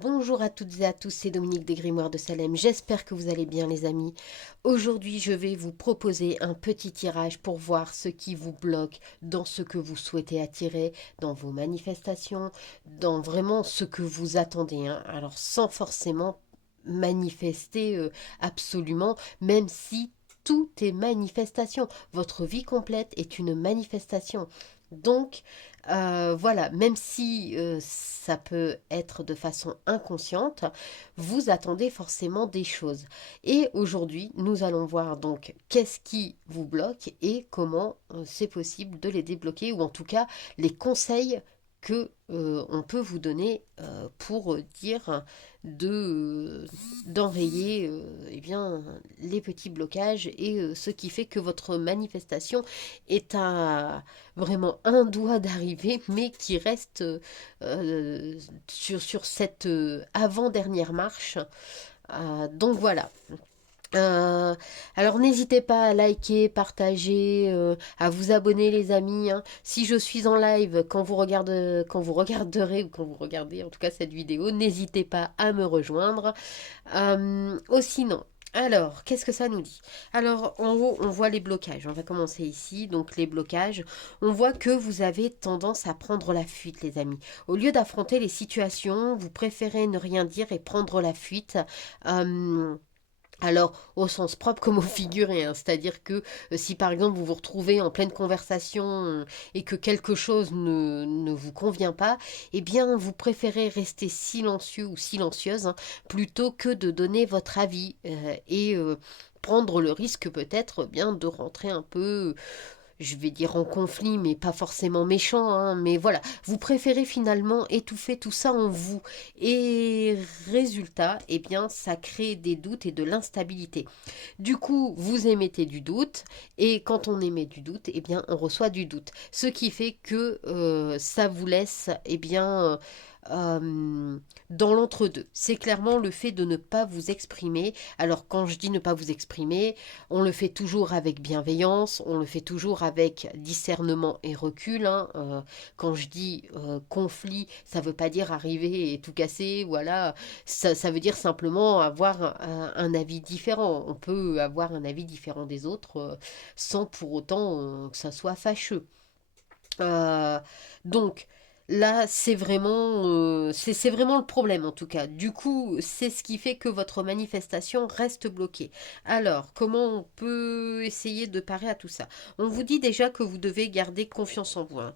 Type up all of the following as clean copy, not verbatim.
Bonjour à toutes et à tous, c'est Dominique des Grimoires de Salem, j'espère que vous allez bien les amis. Aujourd'hui je vais vous proposer un petit tirage pour voir ce qui vous bloque dans ce que vous souhaitez attirer, dans vos manifestations, dans vraiment ce que vous attendez, hein. Alors sans forcément manifester absolument, même si tout est manifestation. Votre vie complète est une manifestation. Donc, voilà, même si ça peut être de façon inconsciente, vous attendez forcément des choses. Et aujourd'hui, nous allons voir donc qu'est-ce qui vous bloque et comment c'est possible de les débloquer, ou en tout cas les conseils que on peut vous donner pour dire d'enrayer eh bien, les petits blocages et ce qui fait que votre manifestation est vraiment un doigt d'arrivée, mais qui reste sur cette avant-dernière marche. Donc voilà. Euh, alors n'hésitez pas à liker, partager, à vous abonner les amis, hein. Si je suis en live quand vous regarderez ou quand vous regardez en tout cas cette vidéo, n'hésitez pas à me rejoindre. Sinon, alors qu'est-ce que ça nous dit? Alors en haut on voit les blocages. On va commencer ici. Donc les blocages, on voit que vous avez tendance à prendre la fuite les amis. Au lieu d'affronter les situations, vous préférez ne rien dire et prendre la fuite. Euh, alors, au sens propre comme au figuré, hein. C'est-à-dire que si par exemple vous vous retrouvez en pleine conversation et que quelque chose ne vous convient pas, eh bien vous préférez rester silencieux ou silencieuse, hein, plutôt que de donner votre avis et prendre le risque peut-être bien de rentrer un peu, je vais dire en conflit, mais pas forcément méchant, hein, mais voilà, vous préférez finalement étouffer tout ça en vous. Et résultat, eh bien, ça crée des doutes et de l'instabilité. Du coup, vous émettez du doute, et quand on émet du doute, eh bien, on reçoit du doute. Ce qui fait que ça vous laisse, eh bien, dans l'entre-deux. C'est clairement le fait de ne pas vous exprimer. Alors quand je dis ne pas vous exprimer, on le fait toujours avec bienveillance, on le fait toujours avec discernement et recul, hein. Quand je dis conflit, ça ne veut pas dire arriver et tout casser, voilà. Ça veut dire simplement avoir un avis différent. On peut avoir un avis différent des autres sans pour autant que ça soit fâcheux. Euh, donc là, c'est vraiment le problème en tout cas. Du coup, c'est ce qui fait que votre manifestation reste bloquée. Alors, comment on peut essayer de parer à tout ça? On vous dit déjà que vous devez garder confiance en vous, hein.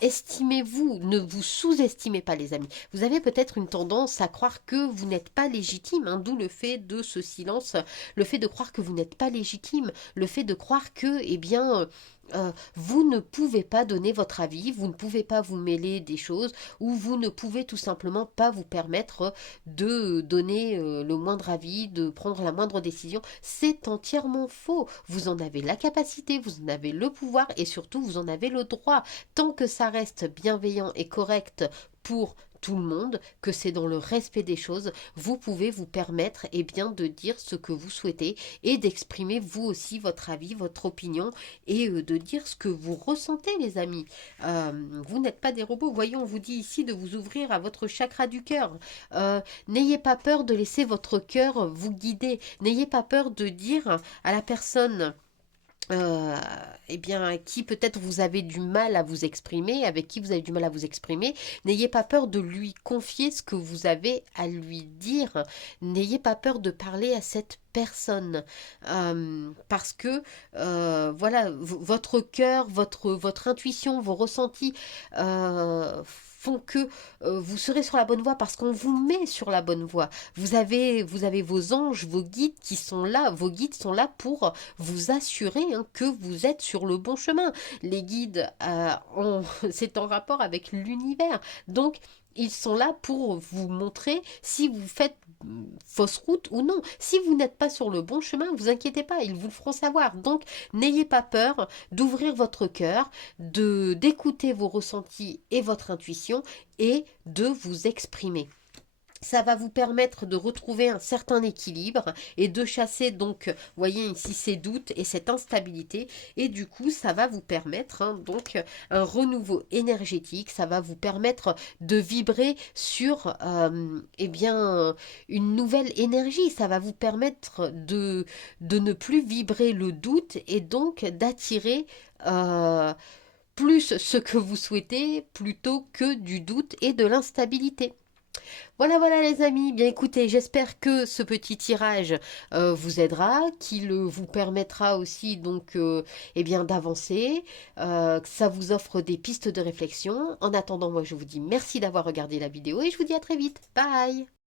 Estimez-vous, ne vous sous-estimez pas les amis. Vous avez peut-être une tendance à croire que vous n'êtes pas légitime, hein, d'où le fait de ce silence, le fait de croire que vous n'êtes pas légitime, le fait de croire que, eh bien, vous ne pouvez pas donner votre avis, vous ne pouvez pas vous mêler des choses, ou vous ne pouvez tout simplement pas vous permettre de donner le moindre avis, de prendre la moindre décision. C'est entièrement faux. Vous en avez la capacité, vous en avez le pouvoir et surtout vous en avez le droit. Tant que ça reste bienveillant et correct pour tout le monde, que c'est dans le respect des choses, vous pouvez vous permettre bien de dire ce que vous souhaitez et d'exprimer vous aussi votre avis, votre opinion et de dire ce que vous ressentez les amis. Vous n'êtes pas des robots. Voyons, on vous dit ici de vous ouvrir à votre chakra du cœur. N'ayez pas peur de laisser votre cœur vous guider. N'ayez pas peur de dire à la personne eh bien, à qui peut-être vous avez du mal à vous exprimer, avec qui vous avez du mal à vous exprimer, n'ayez pas peur de lui confier ce que vous avez à lui dire. N'ayez pas peur de parler à cette personne. Parce que, voilà, votre cœur, votre intuition, vos ressentis font que vous serez sur la bonne voie parce qu'on vous met sur la bonne voie. Vous avez vos anges, vos guides qui sont là. Vos guides sont là pour vous assurer, hein, que vous êtes sur le bon chemin. Les guides, c'est en rapport avec l'univers. Donc, ils sont là pour vous montrer si vous faites fausse route ou non. Si vous n'êtes pas sur le bon chemin, vous inquiétez pas, ils vous le feront savoir. Donc, n'ayez pas peur d'ouvrir votre cœur, de d'écouter vos ressentis et votre intuition et de vous exprimer. Ça va vous permettre de retrouver un certain équilibre et de chasser donc, vous voyez ici, ces doutes et cette instabilité. Et du coup, ça va vous permettre donc un renouveau énergétique. Ça va vous permettre de vibrer sur eh bien, une nouvelle énergie. Ça va vous permettre de ne plus vibrer le doute et donc d'attirer plus ce que vous souhaitez plutôt que du doute et de l'instabilité. Voilà, voilà les amis, bien écoutez, j'espère que ce petit tirage vous aidera, qu'il vous permettra aussi donc eh bien d'avancer, que ça vous offre des pistes de réflexion. En attendant, moi je vous dis merci d'avoir regardé la vidéo et je vous dis à très vite. Bye!